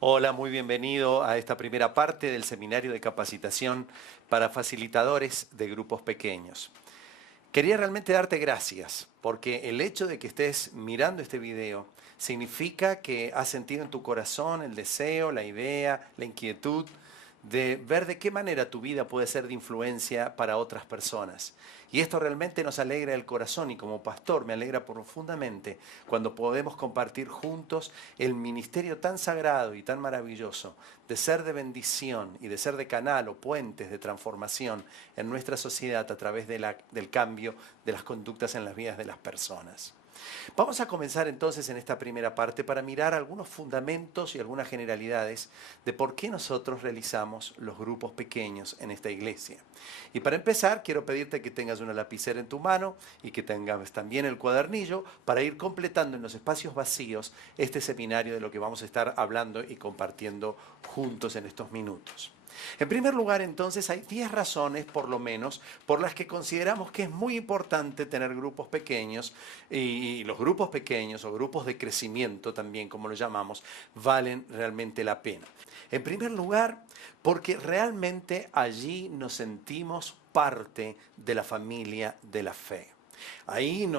Hola, muy bienvenido a esta primera parte del seminario de capacitación para facilitadores de grupos pequeños. Quería realmente darte gracias porque el hecho de que estés mirando este video significa que has sentido en tu corazón el deseo, la idea, la inquietud de ver de qué manera tu vida puede ser de influencia para otras personas. Y esto realmente nos alegra el corazón y como pastor me alegra profundamente cuando podemos compartir juntos el ministerio tan sagrado y tan maravilloso de ser de bendición y de ser de canal o puentes de transformación en nuestra sociedad a través del cambio de las conductas en las vidas de las personas. Vamos a comenzar entonces en esta primera parte para mirar algunos fundamentos y algunas generalidades de por qué nosotros realizamos los grupos pequeños en esta iglesia. Y para empezar, quiero pedirte que tengas una lapicera en tu mano y que tengas también el cuadernillo para ir completando en los espacios vacíos este seminario de lo que vamos a estar hablando y compartiendo juntos en estos minutos. En primer lugar, entonces, hay 10 razones, por lo menos, por las que consideramos que es muy importante tener grupos pequeños y los grupos pequeños o grupos de crecimiento también, como lo llamamos, valen realmente la pena. En primer lugar, porque realmente allí nos sentimos parte de la familia de la fe. Ahí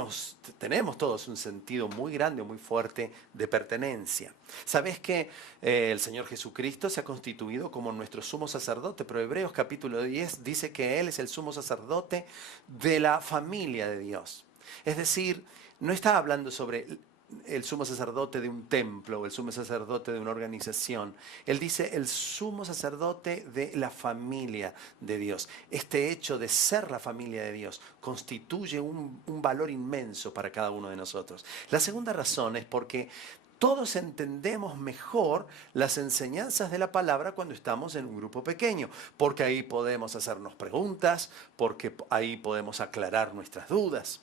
tenemos todos un sentido muy grande, muy fuerte de pertenencia. ¿Sabes que el Señor Jesucristo se ha constituido como nuestro sumo sacerdote? Pero Hebreos capítulo 10 dice que Él es el sumo sacerdote de la familia de Dios. Es decir, no está hablando sobre el sumo sacerdote de un templo o el sumo sacerdote de una organización. Él dice el sumo sacerdote de la familia de Dios. Este hecho de ser la familia de Dios constituye un valor inmenso para cada uno de nosotros. La segunda razón es porque todos entendemos mejor las enseñanzas de la palabra cuando estamos en un grupo pequeño, porque ahí podemos hacernos preguntas, porque ahí podemos aclarar nuestras dudas.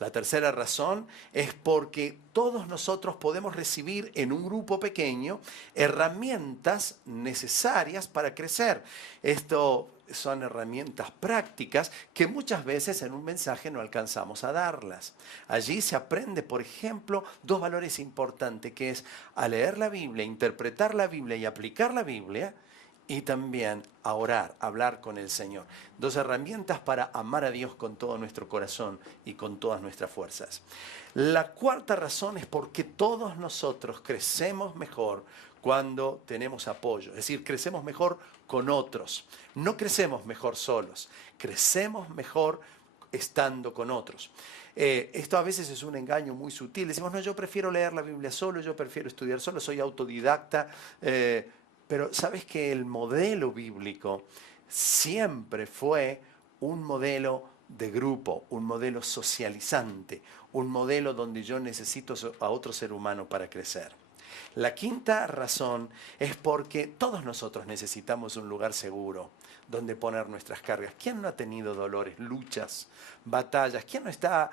La tercera razón es porque todos nosotros podemos recibir en un grupo pequeño herramientas necesarias para crecer. Esto son herramientas prácticas que muchas veces en un mensaje no alcanzamos a darlas. Allí se aprende, por ejemplo, dos valores importantes, que es a leer la Biblia, interpretar la Biblia y aplicar la Biblia, y también a orar, a hablar con el Señor. Dos herramientas para amar a Dios con todo nuestro corazón y con todas nuestras fuerzas. La cuarta razón es porque todos nosotros crecemos mejor cuando tenemos apoyo, es decir, crecemos mejor con otros. No crecemos mejor solos, crecemos mejor estando con otros. Esto a veces es un engaño muy sutil. Decimos, no, yo prefiero leer la Biblia solo, yo prefiero estudiar solo, soy autodidacta. Pero sabes que el modelo bíblico siempre fue un modelo de grupo, un modelo socializante, un modelo donde yo necesito a otro ser humano para crecer. La quinta razón es porque todos nosotros necesitamos un lugar seguro donde poner nuestras cargas. ¿Quién no ha tenido dolores, luchas, batallas? ¿Quién no está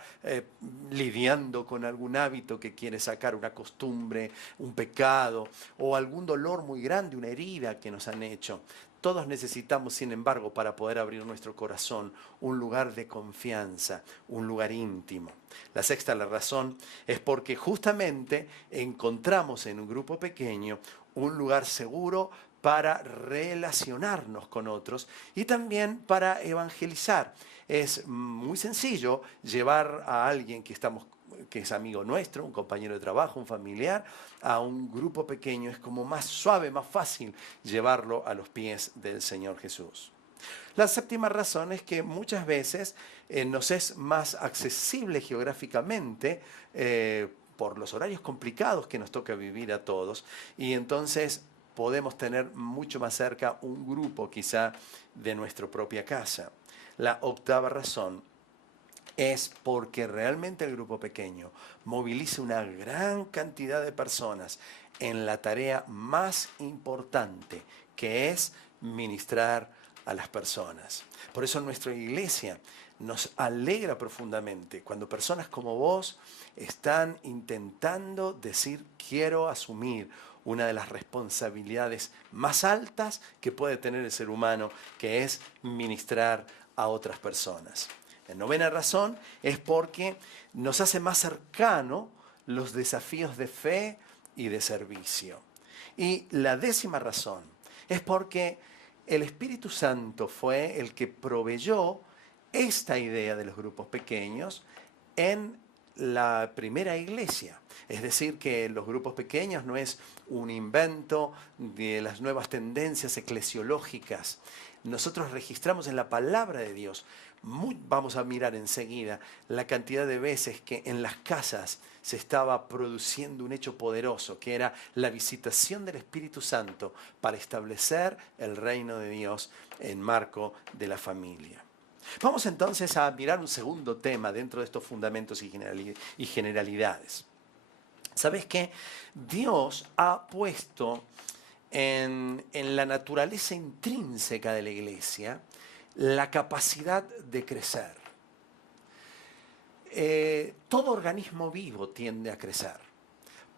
lidiando con algún hábito que quiere sacar, una costumbre, un pecado o algún dolor muy grande, una herida que nos han hecho? Todos necesitamos, sin embargo, para poder abrir nuestro corazón, un lugar de confianza, un lugar íntimo. La sexta razón es porque justamente encontramos en un grupo pequeño un lugar seguro para relacionarnos con otros y también para evangelizar. Es muy sencillo llevar a alguien que es amigo nuestro, un compañero de trabajo, un familiar, a un grupo pequeño. Es como más suave, más fácil llevarlo a los pies del Señor Jesús. La séptima razón es que muchas veces nos es más accesible geográficamente por los horarios complicados que nos toca vivir a todos, y entonces podemos tener mucho más cerca un grupo quizá de nuestra propia casa. La octava razón es porque realmente el grupo pequeño moviliza una gran cantidad de personas en la tarea más importante, que es ministrar a las personas. Por eso en nuestra iglesia nos alegra profundamente cuando personas como vos están intentando decir, quiero asumir una de las responsabilidades más altas que puede tener el ser humano, que es ministrar a otras personas. La novena razón es porque nos hace más cercano los desafíos de fe y de servicio. Y la 10ª razón es porque el Espíritu Santo fue el que proveyó esta idea de los grupos pequeños en la primera iglesia. Es decir, que los grupos pequeños no es un invento de las nuevas tendencias eclesiológicas. Nosotros registramos en la palabra de Dios, vamos a mirar enseguida la cantidad de veces que en las casas se estaba produciendo un hecho poderoso, que era la visitación del Espíritu Santo para establecer el reino de Dios en marco de la familia. Vamos entonces a mirar un segundo tema dentro de estos fundamentos y generalidades. ¿Sabes qué? Dios ha puesto en la naturaleza intrínseca de la iglesia la capacidad de crecer. Todo organismo vivo tiende a crecer.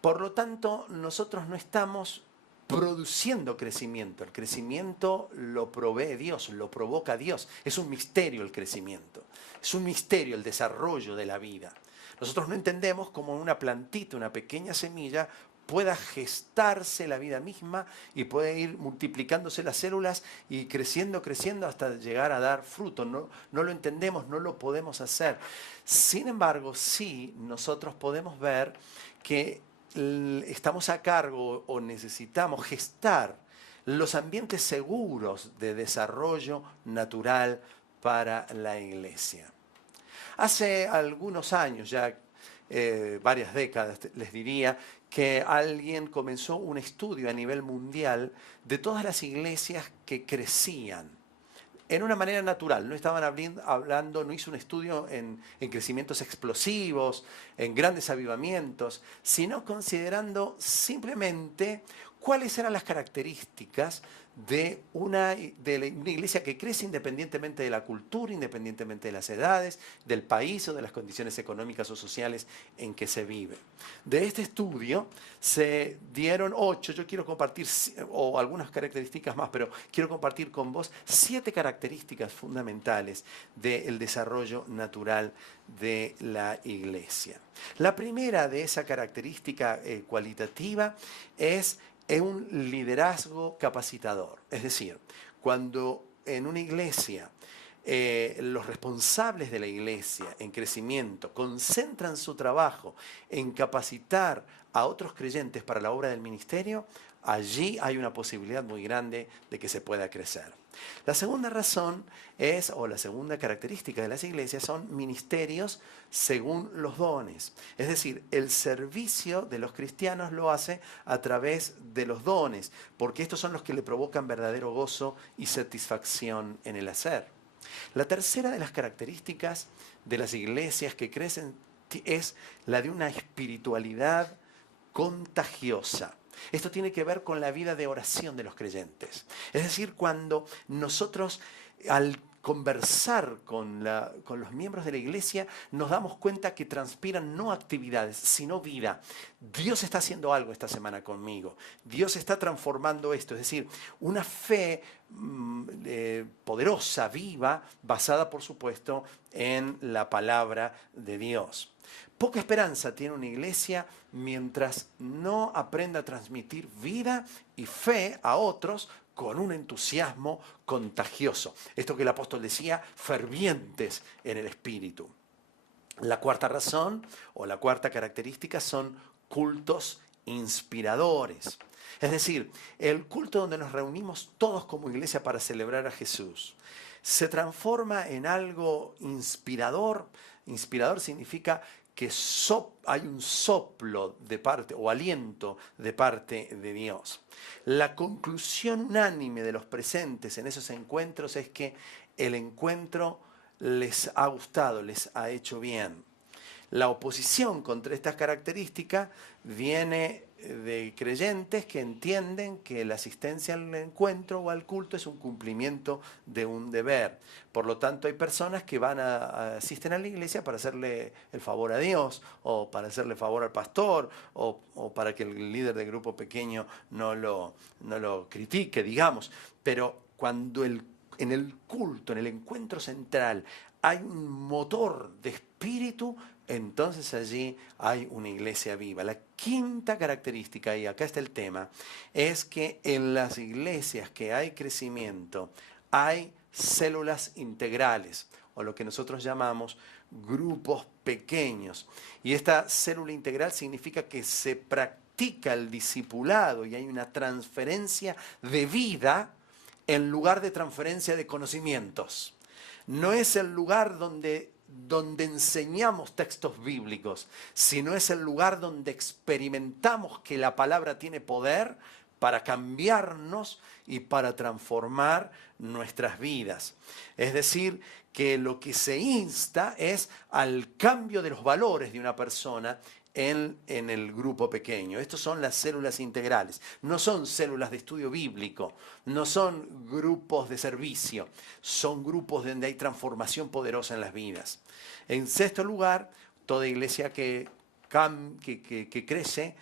Por lo tanto, nosotros no estamos produciendo crecimiento. El crecimiento lo provee Dios, lo provoca Dios. Es un misterio el crecimiento. Es un misterio el desarrollo de la vida. Nosotros no entendemos cómo una plantita, una pequeña semilla, pueda gestarse la vida misma y puede ir multiplicándose las células y creciendo, creciendo hasta llegar a dar fruto. No lo entendemos, no lo podemos hacer. Sin embargo, sí nosotros podemos ver que estamos a cargo o necesitamos gestar los ambientes seguros de desarrollo natural para la iglesia. Hace algunos años, ya varias décadas les diría, que alguien comenzó un estudio a nivel mundial de todas las iglesias que crecían en una manera natural. No estaban hablando, no hizo un estudio en crecimientos explosivos, en grandes avivamientos, sino considerando simplemente cuáles eran las características de una iglesia que crece independientemente de la cultura, independientemente de las edades, del país o de las condiciones económicas o sociales en que se vive. De este estudio se dieron 8, yo quiero compartir, o algunas características más, pero quiero compartir con vos 7 características fundamentales del desarrollo natural de la iglesia. La primera de esa característica cualitativa es un liderazgo capacitador. Es decir, cuando en una iglesia los responsables de la iglesia en crecimiento concentran su trabajo en capacitar a otros creyentes para la obra del ministerio, allí hay una posibilidad muy grande de que se pueda crecer. La segunda razón es, o la segunda característica de las iglesias, son ministerios según los dones. Es decir, el servicio de los cristianos lo hace a través de los dones, porque estos son los que le provocan verdadero gozo y satisfacción en el hacer. La tercera de las características de las iglesias que crecen es la de una espiritualidad contagiosa. Esto tiene que ver con la vida de oración de los creyentes. Es decir, cuando nosotros al conversar con los miembros de la iglesia nos damos cuenta que transpiran no actividades, sino vida. Dios está haciendo algo esta semana conmigo. Dios está transformando esto. Es decir, una fe poderosa, viva, basada, por supuesto, en la palabra de Dios. Poca esperanza tiene una iglesia mientras no aprenda a transmitir vida y fe a otros con un entusiasmo contagioso. Esto que el apóstol decía, fervientes en el espíritu. La cuarta razón o la cuarta característica son cultos inspiradores. Es decir, el culto donde nos reunimos todos como iglesia para celebrar a Jesús se transforma en algo inspirador. Inspirador significa que hay un soplo de parte o aliento de parte de Dios. La conclusión unánime de los presentes en esos encuentros es que el encuentro les ha gustado, les ha hecho bien. La oposición contra estas características viene de creyentes que entienden que la asistencia al encuentro o al culto es un cumplimiento de un deber. Por lo tanto, hay personas que asisten a la iglesia para hacerle el favor a Dios, o para hacerle favor al pastor, o para que el líder del grupo pequeño no lo critique, digamos. Pero cuando en el culto, en el encuentro central, hay un motor de espíritu, entonces allí hay una iglesia viva. La quinta característica, y acá está el tema, es que en las iglesias que hay crecimiento, hay células integrales, o lo que nosotros llamamos grupos pequeños. Y esta célula integral significa que se practica el discipulado y hay una transferencia de vida en lugar de transferencia de conocimientos. No es el lugar donde enseñamos textos bíblicos, sino es el lugar donde experimentamos que la palabra tiene poder para cambiarnos y para transformar nuestras vidas. Es decir, que lo que se insta es al cambio de los valores de una persona en el grupo pequeño. Estos son las células integrales. No son células de estudio bíblico, no son grupos de servicio, son grupos donde hay transformación poderosa en las vidas. En sexto lugar, toda iglesia que crece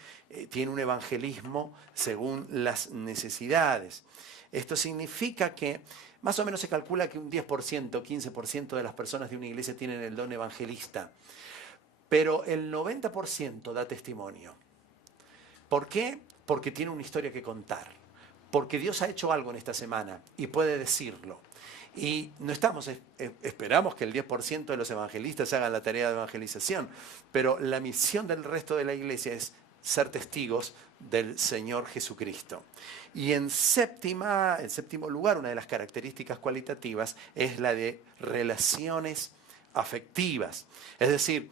tiene un evangelismo según las necesidades. Esto significa que más o menos se calcula que un 10%, 15% de las personas de una iglesia tienen el don evangelista. Pero el 90% da testimonio. ¿Por qué? Porque tiene una historia que contar. Porque Dios ha hecho algo en esta semana y puede decirlo. Y no esperamos que el 10% de los evangelistas hagan la tarea de evangelización, pero la misión del resto de la iglesia es ser testigos del Señor Jesucristo. Y en séptimo lugar, una de las características cualitativas es la de relaciones afectivas. Es decir,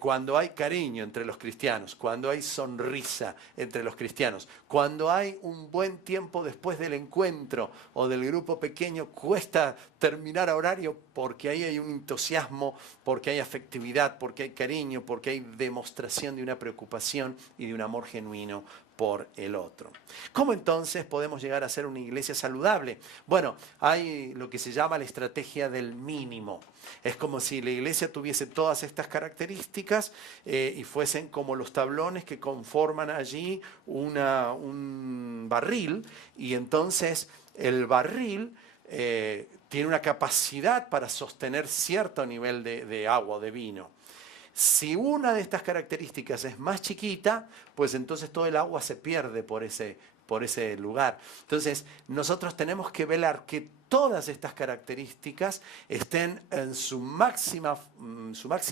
cuando hay cariño entre los cristianos, cuando hay sonrisa entre los cristianos, cuando hay un buen tiempo después del encuentro o del grupo pequeño, cuesta terminar a horario porque ahí hay un entusiasmo, porque hay afectividad, porque hay cariño, porque hay demostración de una preocupación y de un amor genuino por el otro. ¿Cómo entonces podemos llegar a ser una iglesia saludable? Bueno, hay lo que se llama la estrategia del mínimo. Es como si la iglesia tuviese todas estas características y fuesen como los tablones que conforman allí un barril, y entonces el barril tiene una capacidad para sostener cierto nivel de agua o de vino. Si una de estas características es más chiquita, pues entonces todo el agua se pierde por ese lugar. Entonces, nosotros tenemos que velar que todas estas características estén en su máxima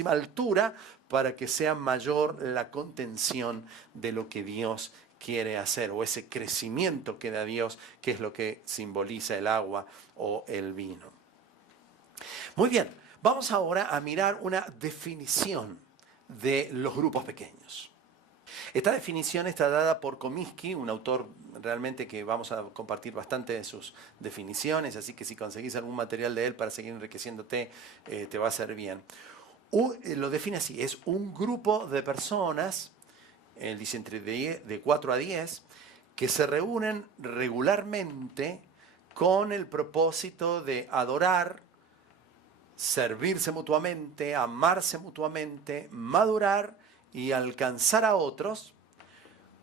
altura para que sea mayor la contención de lo que Dios quiere hacer, o ese crecimiento que da Dios, que es lo que simboliza el agua o el vino. Muy bien. Vamos ahora a mirar una definición de los grupos pequeños. Esta definición está dada por Comiskey, un autor realmente que vamos a compartir bastante de sus definiciones, así que si conseguís algún material de él para seguir enriqueciéndote, te va a hacer bien. Lo define así: es un grupo de personas, él dice de 4 a 10, que se reúnen regularmente con el propósito de adorar, servirse mutuamente, amarse mutuamente, madurar y alcanzar a otros,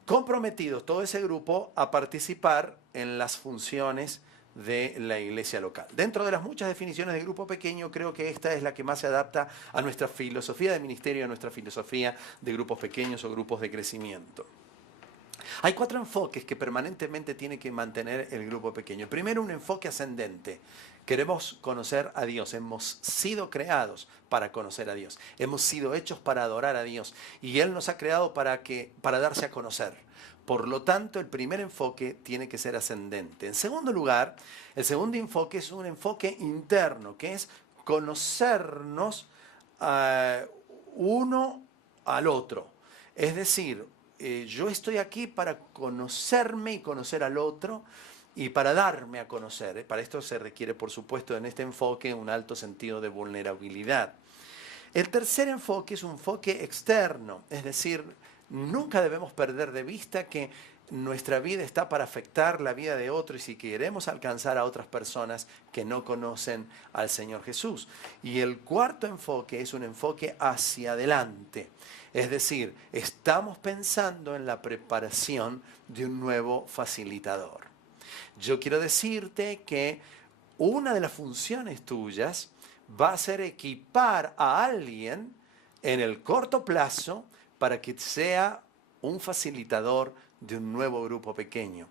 comprometidos todo ese grupo a participar en las funciones de la iglesia local. Dentro de las muchas definiciones de grupo pequeño, creo que esta es la que más se adapta a nuestra filosofía de ministerio, a nuestra filosofía de grupos pequeños o grupos de crecimiento. Hay 4 enfoques que permanentemente tiene que mantener el grupo pequeño. Primero, un enfoque ascendente. Queremos conocer a Dios. Hemos sido creados para conocer a Dios. Hemos sido hechos para adorar a Dios. Y Él nos ha creado para darse a conocer. Por lo tanto, el primer enfoque tiene que ser ascendente. En segundo lugar, el segundo enfoque es un enfoque interno, que es conocernos uno al otro. Es decir, yo estoy aquí para conocerme y conocer al otro y para darme a conocer. Para esto se requiere, por supuesto, en este enfoque un alto sentido de vulnerabilidad. El tercer enfoque es un enfoque externo, es decir, nunca debemos perder de vista que nuestra vida está para afectar la vida de otros y si queremos alcanzar a otras personas que no conocen al Señor Jesús. Y el cuarto enfoque es un enfoque hacia adelante. Es decir, estamos pensando en la preparación de un nuevo facilitador. Yo quiero decirte que una de las funciones tuyas va a ser equipar a alguien en el corto plazo para que sea un facilitador de un nuevo grupo pequeño.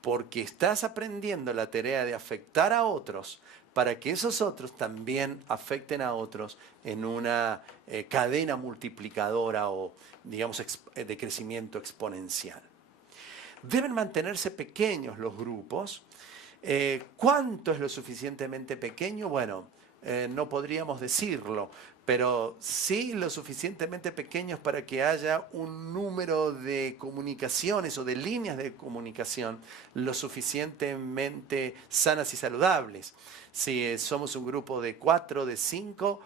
Porque estás aprendiendo la tarea de afectar a otros para que esos otros también afecten a otros en una cadena multiplicadora o, digamos, de crecimiento exponencial. Deben mantenerse pequeños los grupos. ¿Cuánto es lo suficientemente pequeño? Bueno, no podríamos decirlo, pero sí lo suficientemente pequeños para que haya un número de comunicaciones o de líneas de comunicación lo suficientemente sanas y saludables. Si somos un grupo de 4, de 5,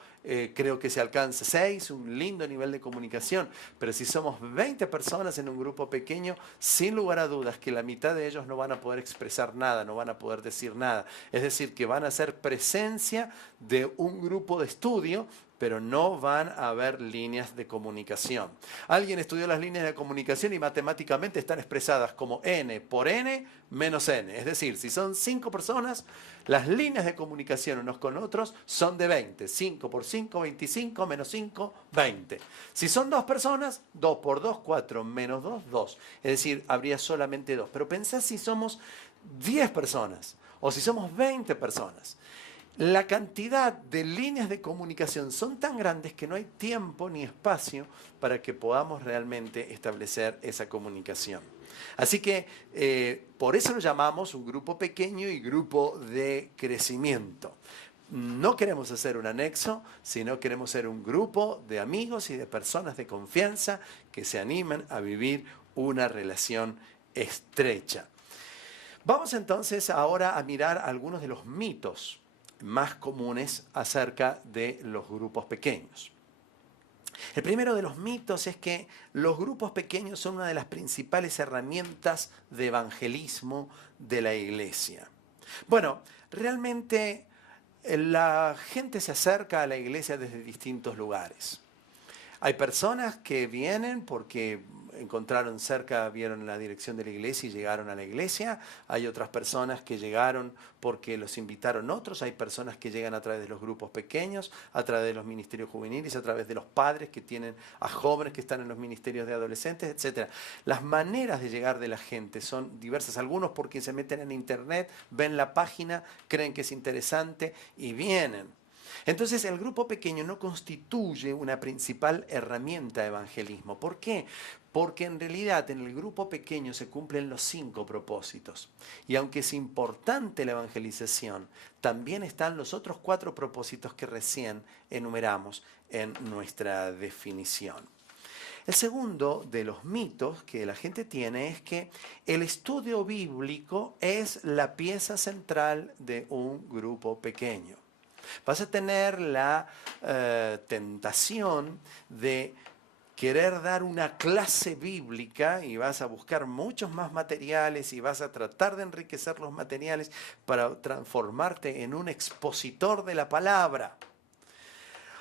creo que se alcanza 6, un lindo nivel de comunicación. Pero si somos 20 personas en un grupo pequeño, sin lugar a dudas que la mitad de ellos no van a poder expresar nada, no van a poder decir nada. Es decir, que van a ser presencia de un grupo de estudio, pero no van a haber líneas de comunicación. Alguien estudió las líneas de comunicación y matemáticamente están expresadas como n por n menos n. Es decir, si son 5 personas, las líneas de comunicación unos con otros son de 20. 5 por 5, 25, menos 5, 20. Si son 2 personas, 2 por 2, 4, menos 2, 2. Es decir, habría solamente 2. Pero pensá si somos 10 personas o si somos 20 personas. La cantidad de líneas de comunicación son tan grandes que no hay tiempo ni espacio para que podamos realmente establecer esa comunicación. Así que por eso lo llamamos un grupo pequeño y grupo de crecimiento. No queremos hacer un anexo, sino queremos ser un grupo de amigos y de personas de confianza que se animan a vivir una relación estrecha. Vamos entonces ahora a mirar algunos de los mitos más comunes acerca de los grupos pequeños. El primero de los mitos es que los grupos pequeños son una de las principales herramientas de evangelismo de la iglesia. Bueno, realmente la gente se acerca a la iglesia desde distintos lugares. Hay personas que vienen porque encontraron cerca, vieron la dirección de la iglesia y llegaron a la iglesia. Hay otras personas que llegaron porque los invitaron otros. Hay personas que llegan a través de los grupos pequeños, a través de los ministerios juveniles, a través de los padres que tienen a jóvenes que están en los ministerios de adolescentes, etc. Las maneras de llegar de la gente son diversas. Algunos porque se meten en internet, ven la página, creen que es interesante y vienen. Entonces el grupo pequeño no constituye una principal herramienta de evangelismo. ¿Por qué? Porque en realidad en el grupo pequeño se cumplen los 5 propósitos. Y aunque es importante la evangelización, también están los otros 4 propósitos que recién enumeramos en nuestra definición. El segundo de los mitos que la gente tiene es que el estudio bíblico es la pieza central de un grupo pequeño. Vas a tener la tentación de querer dar una clase bíblica y vas a buscar muchos más materiales y vas a tratar de enriquecer los materiales para transformarte en un expositor de la palabra.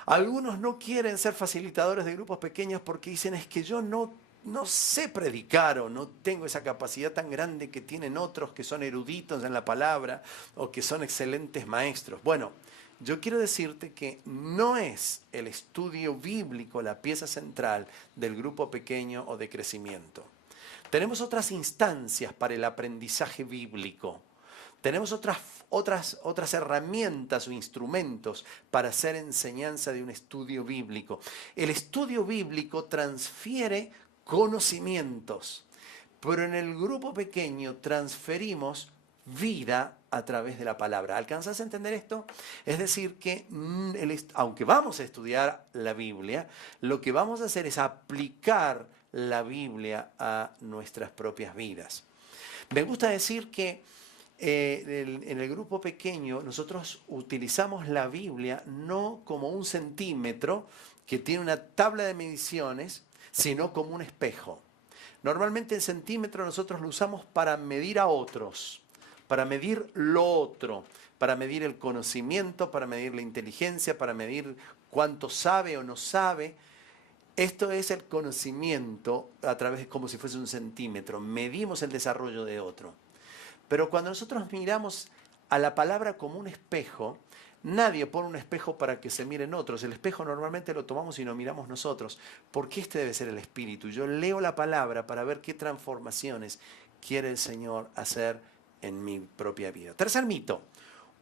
Algunos no quieren ser facilitadores de grupos pequeños porque dicen es que yo no sé predicar o no tengo esa capacidad tan grande que tienen otros que son eruditos en la palabra o que son excelentes maestros. Bueno, yo quiero decirte que no es el estudio bíblico la pieza central del grupo pequeño o de crecimiento. Tenemos otras instancias para el aprendizaje bíblico. Tenemos otras herramientas o instrumentos para hacer enseñanza de un estudio bíblico. El estudio bíblico transfiere conocimientos, pero en el grupo pequeño transferimos vida a través de la palabra. ¿Alcanzás a entender esto? Es decir, que aunque vamos a estudiar la Biblia, lo que vamos a hacer es aplicar la Biblia a nuestras propias vidas. Me gusta decir que en el grupo pequeño nosotros utilizamos la Biblia no como un centímetro que tiene una tabla de mediciones, sino como un espejo. Normalmente el centímetro nosotros lo usamos para medir a otros, para medir lo otro, para medir el conocimiento, para medir la inteligencia, para medir cuánto sabe o no sabe. Esto es el conocimiento a través, como si fuese un centímetro. Medimos el desarrollo de otro. Pero cuando nosotros miramos a la palabra como un espejo, Nadie pone un espejo para que se miren otros. El espejo normalmente lo tomamos y nos miramos nosotros. Porque este debe ser el espíritu. Yo leo la palabra para ver qué transformaciones quiere el Señor hacer en mi propia vida. Tercer mito.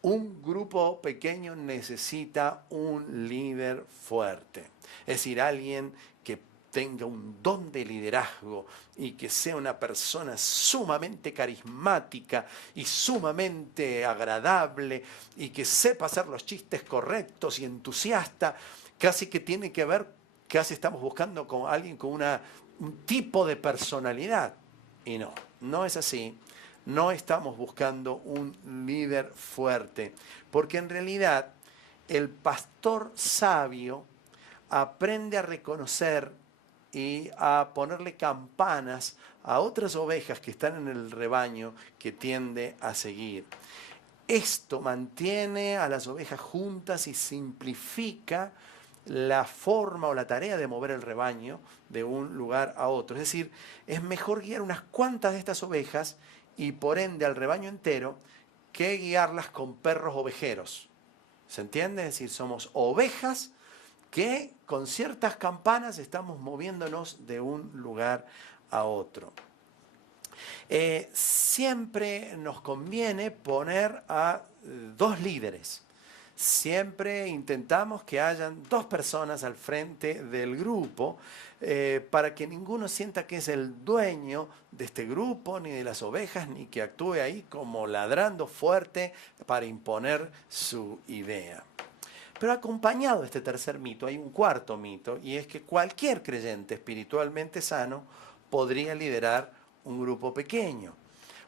Un grupo pequeño necesita un líder fuerte. Es decir, alguien que tenga un don de liderazgo y que sea una persona sumamente carismática y sumamente agradable y que sepa hacer los chistes correctos y entusiasta, casi que tiene que ver, casi estamos buscando con alguien con un tipo de personalidad. Y no, no es así. No estamos buscando un líder fuerte, porque en realidad el pastor sabio aprende a reconocer y a ponerle campanas a otras ovejas que están en el rebaño que tiende a seguir. Esto mantiene a las ovejas juntas y simplifica la forma o la tarea de mover el rebaño de un lugar a otro. Es decir, es mejor guiar unas cuantas de estas ovejas y por ende al rebaño entero que guiarlas con perros ovejeros. ¿Se entiende? Es decir, somos ovejas que con ciertas campanas estamos moviéndonos de un lugar a otro. Siempre nos conviene poner a dos líderes. Siempre intentamos que hayan dos personas al frente del grupo para que ninguno sienta que es el dueño de este grupo, ni de las ovejas, ni que actúe ahí como ladrando fuerte para imponer su idea. Pero acompañado de este tercer mito hay un cuarto mito, y es que cualquier creyente espiritualmente sano podría liderar un grupo pequeño.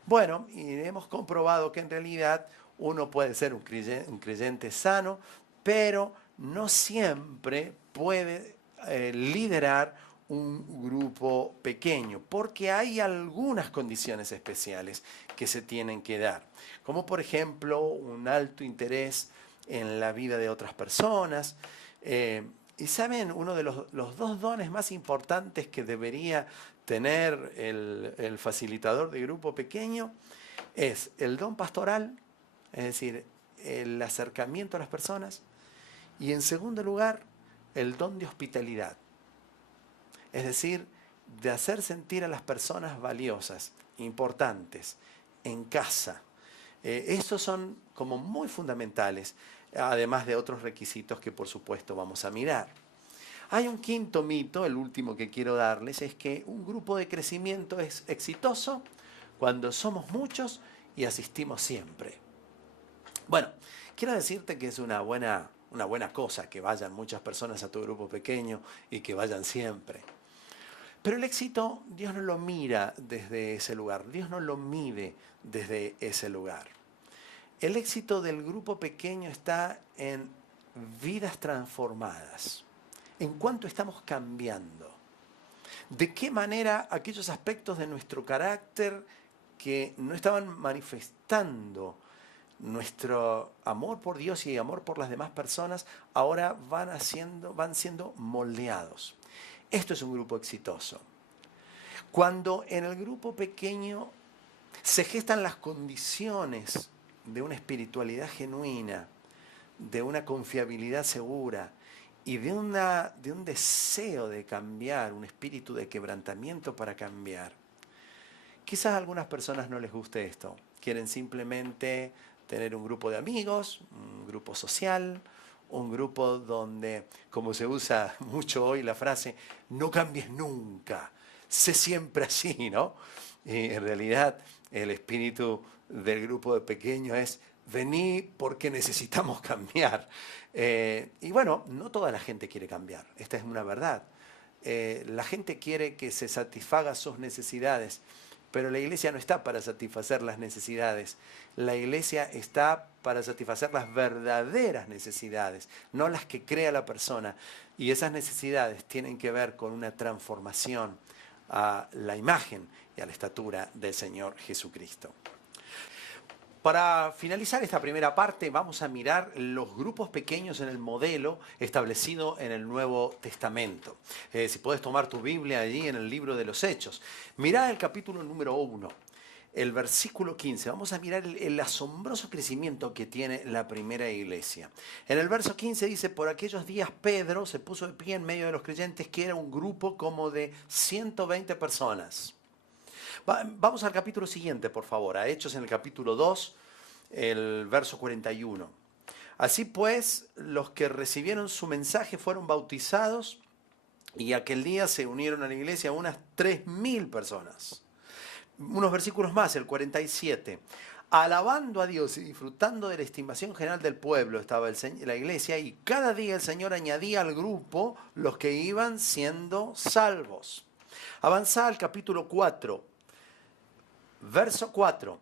Bueno, y hemos comprobado que en realidad uno puede ser un creyente sano, pero no siempre puede liderar un grupo pequeño, porque hay algunas condiciones especiales que se tienen que dar, como por ejemplo un alto interés en la vida de otras personas. Y saben, uno de los dos dones más importantes que debería tener el facilitador de grupo pequeño es el don pastoral, es decir, el acercamiento a las personas, y en segundo lugar, el don de hospitalidad, es decir, de hacer sentir a las personas valiosas, importantes, en casa. Estos son como muy fundamentales, además de otros requisitos que por supuesto vamos a mirar. Hay un quinto mito, el último que quiero darles, es que un grupo de crecimiento es exitoso cuando somos muchos y asistimos siempre. Bueno, quiero decirte que es una buena cosa que vayan muchas personas a tu grupo pequeño y que vayan siempre. Pero el éxito Dios no lo mira desde ese lugar, Dios no lo mide desde ese lugar. El éxito del grupo pequeño está en vidas transformadas, en cuánto estamos cambiando. De qué manera aquellos aspectos de nuestro carácter que no estaban manifestando nuestro amor por Dios y amor por las demás personas, ahora van siendo moldeados. Esto es un grupo exitoso. Cuando en el grupo pequeño se gestan las condiciones de una espiritualidad genuina, de una confiabilidad segura y de un deseo de cambiar, un espíritu de quebrantamiento para cambiar. Quizás a algunas personas no les guste esto. Quieren simplemente tener un grupo de amigos, un grupo social, un grupo donde, como se usa mucho hoy la frase, no cambies nunca, sé siempre así, ¿no? Y en realidad el espíritu del grupo de pequeños es vení porque necesitamos cambiar. Y bueno, no toda la gente quiere cambiar, esta es una verdad. La gente quiere que se satisfaga sus necesidades, pero la iglesia no está para satisfacer las necesidades. La iglesia está para satisfacer las verdaderas necesidades, no las que crea la persona. Y esas necesidades tienen que ver con una transformación a la imagen y a la estatura del Señor Jesucristo. Para finalizar esta primera parte vamos a mirar los grupos pequeños en el modelo establecido en el Nuevo Testamento. Si puedes tomar tu Biblia allí en el libro de los Hechos. Mirá el capítulo número 1. el versículo 15. Vamos a mirar el asombroso crecimiento que tiene la primera iglesia. En el verso 15 dice, por aquellos días Pedro se puso de pie en medio de los creyentes, que era un grupo como de 120 personas. Vamos al capítulo siguiente, por favor, a Hechos en el capítulo 2, el verso 41. Así pues, los que recibieron su mensaje fueron bautizados y aquel día se unieron a la iglesia unas 3.000 personas. Unos versículos más, el 47. Alabando a Dios y disfrutando de la estimación general del pueblo estaba la iglesia, y cada día el Señor añadía al grupo los que iban siendo salvos. Avanzá al capítulo 4, verso 4.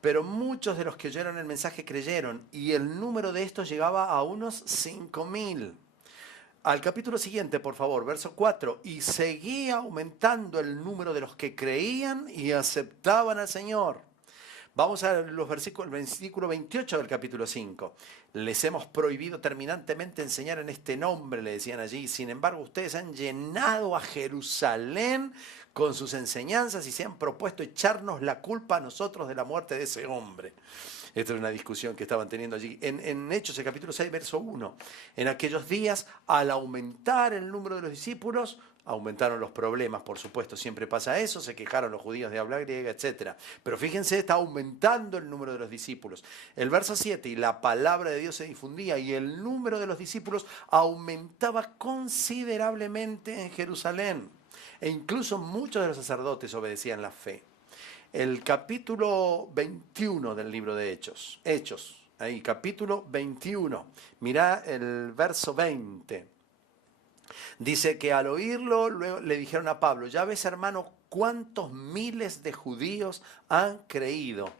Pero muchos de los que oyeron el mensaje creyeron, y el número de estos llegaba a unos 5.000. Al capítulo siguiente, por favor, verso 4. Y seguía aumentando el número de los que creían y aceptaban al Señor. Vamos a los versículos, el versículo 28 del capítulo 5. Les hemos prohibido terminantemente enseñar en este nombre, le decían allí. Sin embargo, ustedes han llenado a Jerusalén con sus enseñanzas y se han propuesto echarnos la culpa a nosotros de la muerte de ese hombre. Esta es una discusión que estaban teniendo allí. En Hechos, el capítulo 6, verso 1. En aquellos días, al aumentar el número de los discípulos, aumentaron los problemas, por supuesto, siempre pasa eso, se quejaron los judíos de habla griega, etc. Pero fíjense, está aumentando el número de los discípulos. El verso 7, y la palabra de Dios se difundía y el número de los discípulos aumentaba considerablemente en Jerusalén. E incluso muchos de los sacerdotes obedecían la fe. El capítulo 21 del libro de Hechos, ahí, capítulo 21, mirá el verso 20. Dice que al oírlo, luego le dijeron a Pablo, ya ves, hermano, cuántos miles de judíos han creído.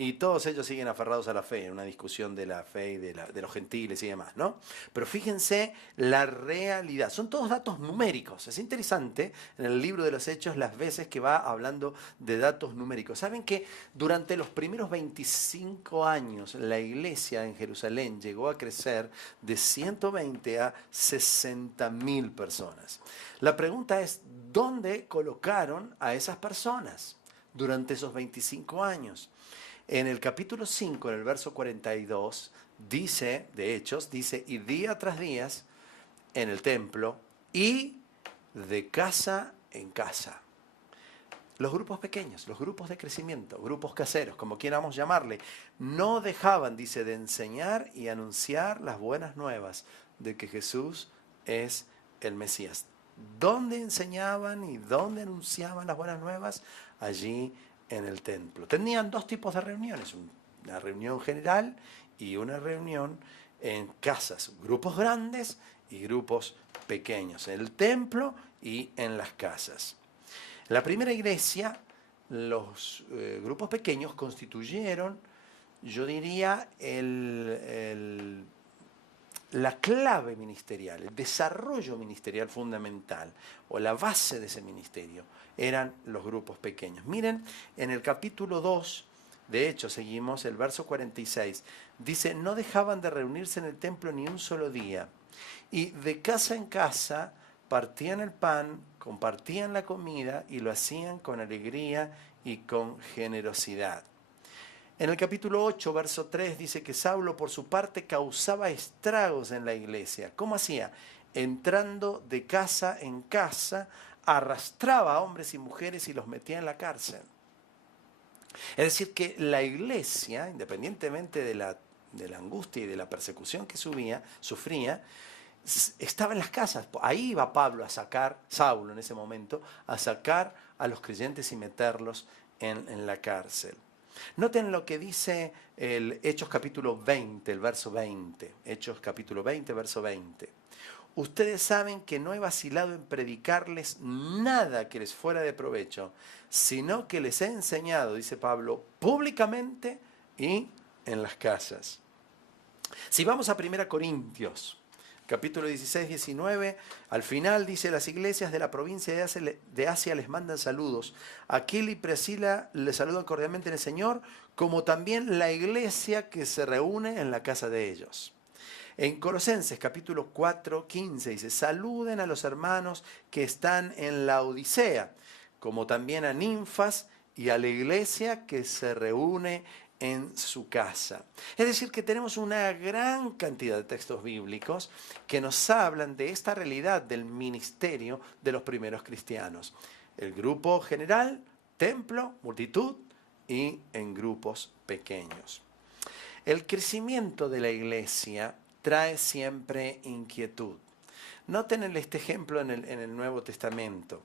Y todos ellos siguen aferrados a la fe, en una discusión de la fe y de los gentiles y demás, ¿no? Pero fíjense la realidad. Son todos datos numéricos. Es interesante en el libro de los Hechos las veces que va hablando de datos numéricos. ¿Saben que durante los primeros 25 años la iglesia en Jerusalén llegó a crecer de 120 a 60.000 personas? La pregunta es, ¿dónde colocaron a esas personas durante esos 25 años? En el capítulo 5, en el verso 42, dice, de Hechos, dice, y día tras día en el templo y de casa en casa. Los grupos pequeños, los grupos de crecimiento, grupos caseros, como quieramos llamarle, no dejaban, dice, de enseñar y anunciar las buenas nuevas de que Jesús es el Mesías. ¿Dónde enseñaban y dónde anunciaban las buenas nuevas? Allí en el templo. Tenían dos tipos de reuniones, una reunión general y una reunión en casas, grupos grandes y grupos pequeños, en el templo y en las casas. En la primera iglesia, los grupos pequeños constituyeron, yo diría, la clave ministerial, el desarrollo ministerial fundamental o la base de ese ministerio eran los grupos pequeños. Miren, en el capítulo 2, de hecho, seguimos el verso 46, dice, no dejaban de reunirse en el templo ni un solo día, y de casa en casa partían el pan, compartían la comida y lo hacían con alegría y con generosidad. En el capítulo 8, verso 3, dice que Saulo, por su parte, causaba estragos en la iglesia. ¿Cómo hacía? Entrando de casa en casa, arrastraba a hombres y mujeres y los metía en la cárcel. Es decir, que la iglesia, independientemente de la angustia y de la persecución que sufría, estaba en las casas. Ahí iba Pablo a sacar, Saulo en ese momento, a sacar a los creyentes y meterlos en la cárcel. Noten lo que dice el Hechos capítulo 20, el verso 20. Hechos capítulo 20, verso 20. Ustedes saben que no he vacilado en predicarles nada que les fuera de provecho, sino que les he enseñado, dice Pablo, públicamente y en las casas. Si vamos a 1 Corintios, capítulo 16, 19, al final dice, las iglesias de la provincia de Asia les mandan saludos. Aquila y Priscila les saludan cordialmente en el Señor, como también la iglesia que se reúne en la casa de ellos. En Colosenses, capítulo 4, 15, dice, saluden a los hermanos que están en la Odisea, como también a Ninfas y a la iglesia que se reúne en su casa. Es decir, que tenemos una gran cantidad de textos bíblicos que nos hablan de esta realidad del ministerio de los primeros cristianos. El grupo general, templo, multitud y en grupos pequeños. El crecimiento de la iglesia trae siempre inquietud. Noten este ejemplo en el Nuevo Testamento.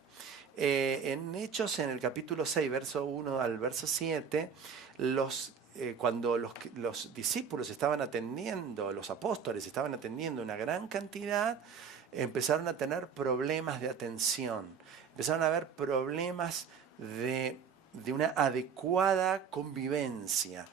En Hechos, en el capítulo 6, verso 1 al verso 7, cuando los discípulos estaban atendiendo, los apóstoles estaban atendiendo una gran cantidad, empezaron a tener problemas de atención, empezaron a haber problemas de una adecuada convivencia.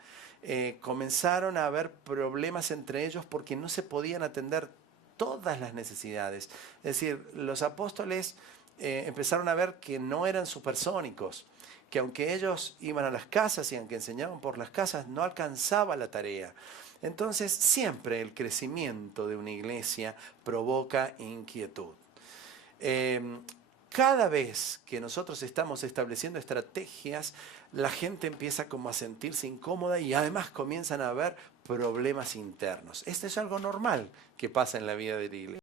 Comenzaron a haber problemas entre ellos porque no se podían atender todas las necesidades. Es decir, los apóstoles empezaron a ver que no eran supersónicos, que aunque ellos iban a las casas y aunque enseñaban por las casas, no alcanzaba la tarea. Entonces, siempre el crecimiento de una iglesia provoca inquietud. Cada vez que nosotros estamos estableciendo estrategias, la gente empieza como a sentirse incómoda y además comienzan a haber problemas internos. Esto es algo normal que pasa en la vida de la iglesia.